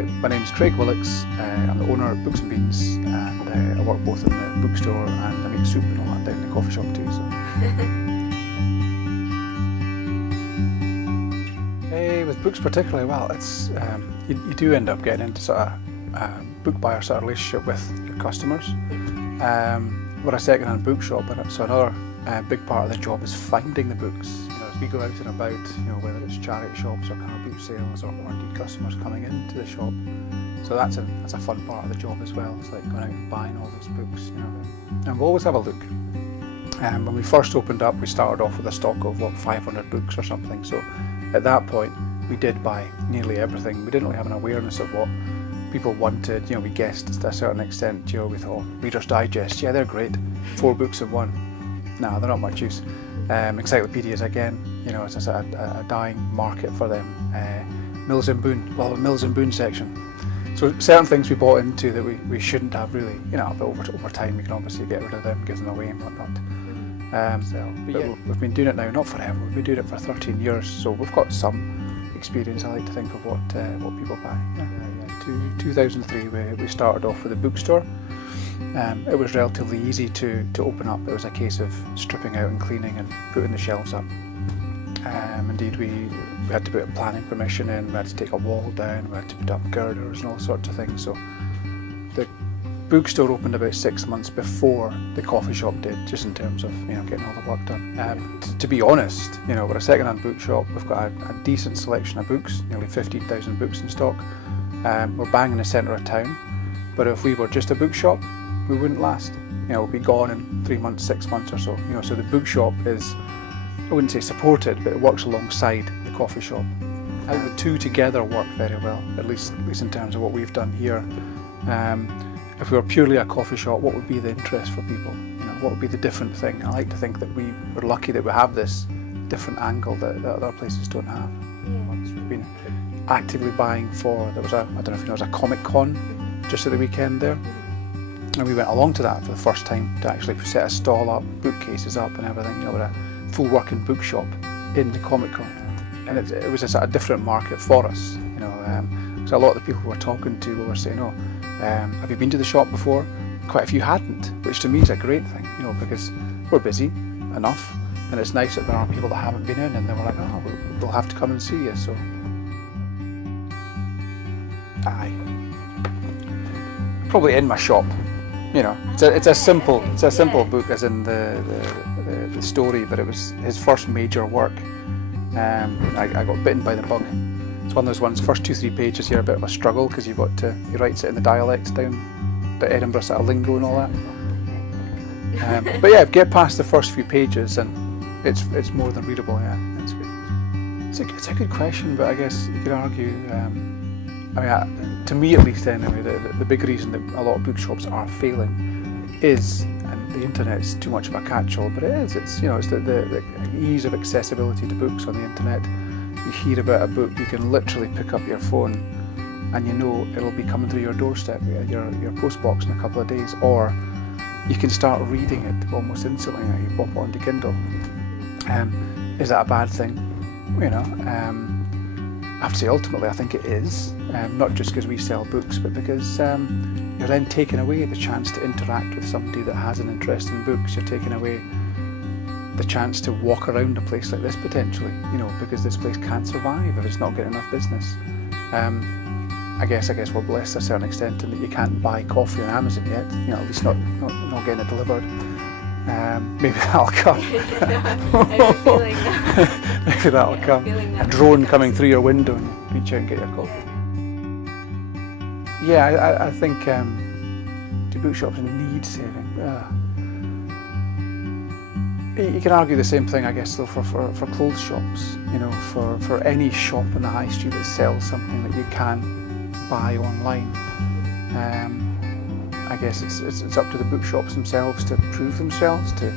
My name's Craig Willocks. I'm the owner of Books and Beans, and I work both in the bookstore and I make soup and all that down in the coffee shop too. So. With books particularly, well, it's you do end up getting into sort of book buyer sort of relationship with your customers. We're a second-hand bookshop, and so another big part of the job is finding the books. You know, as we go out and about, you know, whether it's charity shops or car boot sales or indeed customers coming into the shop. So that's a fun part of the job as well. It's like going out and buying all these books, you know. And we'll always have a look. When we first opened up, we started off with a stock of 500 books or something. So at that point, we did buy nearly everything. We didn't really have an awareness of what people wanted. You know, we guessed to a certain extent. You know, we thought Reader's Digest, yeah, they're great. 4 books in one. No, they're not much use. Encyclopedias again, you know, it's a dying market for them. Mills and Boon, well, the Mills and Boon section. So certain things we bought into that we shouldn't have really, you know, but over time we can obviously get rid of them, give them away and whatnot. But yeah, we've been doing it now, not forever, we've been doing it for 13 years, so we've got some experience. I like to think of what people buy. 2003 we started off with a bookstore. It was relatively easy to open up. It was a case of stripping out and cleaning and putting the shelves up. Indeed, we had to put planning permission in, we had to take a wall down, we had to put up girders and all sorts of things. So the bookstore opened about 6 months before the coffee shop did, just in terms of, you know, getting all the work done. To be honest, you know, we're a second-hand bookshop. We've got a decent selection of books, nearly 15,000 books in stock. We're bang in the centre of town, but if we were just a bookshop, we wouldn't last. You know, we'd be gone in 3 months, 6 months or so. You know, so the bookshop is, I wouldn't say supported, but it works alongside the coffee shop. I think the two together work very well, at least in terms of what we've done here. If we were purely a coffee shop, what would be the interest for people? You know, what would be the different thing? I like to think that we were lucky that we have this different angle that other places don't have. Yeah. We've been actively buying for, there was I don't know if you know, there was a Comic Con just at the weekend there. And we went along to that for the first time to actually set a stall up, bookcases up and everything, you know, with a full working bookshop in the Comic Con. And it was a different market for us, you know. So a lot of the people we were talking to were saying, oh, have you been to the shop before? Quite a few hadn't, which to me is a great thing, you know, because we're busy enough, and it's nice that there are people that haven't been in, and they were like, oh, we'll have to come and see you. So, aye, probably in my shop, you know. It's a simple book, as in the story, but it was his first major work. I got bitten by the bug. It's one of those ones, first 2-3 pages here, a bit of a struggle because he writes it in the dialects down, the Edinburgh sort of lingo and all that. But yeah, get past the first few pages and it's more than readable. Yeah, it's good. It's a good question, but I guess you could argue. I mean, to me at least, anyway, the big reason that a lot of bookshops are failing is, and the internet's too much of a catch-all, but it is. It's, you know, it's the ease of accessibility to books on the internet. You hear about a book, you can literally pick up your phone and you know it'll be coming through your doorstep, your post box in a couple of days, or you can start reading it almost instantly. You pop it onto Kindle. Is that a bad thing? You know, I have to say ultimately I think it is, not just because we sell books, but because you're then taking away the chance to interact with somebody that has an interest in books. You're taking away the chance to walk around a place like this potentially, you know, because this place can't survive if it's not getting enough business. I guess we're blessed to a certain extent in that you can't buy coffee on Amazon yet, you know, at least not getting it delivered. Maybe that'll come. I'm feeling that. Maybe that'll come. A drone coming through your window and you reach out and get your coffee. Yeah, I think do bookshops need saving? You can argue the same thing, I guess, though, for clothes shops. You know, for any shop in the high street that sells something that you can buy online. I guess it's up to the bookshops themselves to prove themselves, to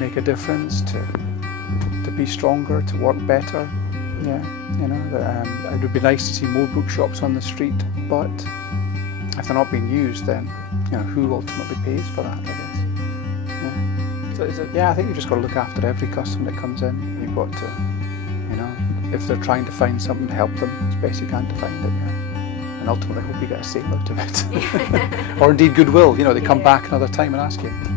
make a difference, to be stronger, to work better. Yeah, you know, it would be nice to see more bookshops on the street, but if they're not being used, then, you know, who ultimately pays for that, I guess. Yeah, I think you've just got to look after every customer that comes in. You've got to, you know, if they're trying to find something, help them as best you can to find it. Yeah. and ultimately hope you get a sale out of it. Or indeed goodwill, they come back another time and ask you.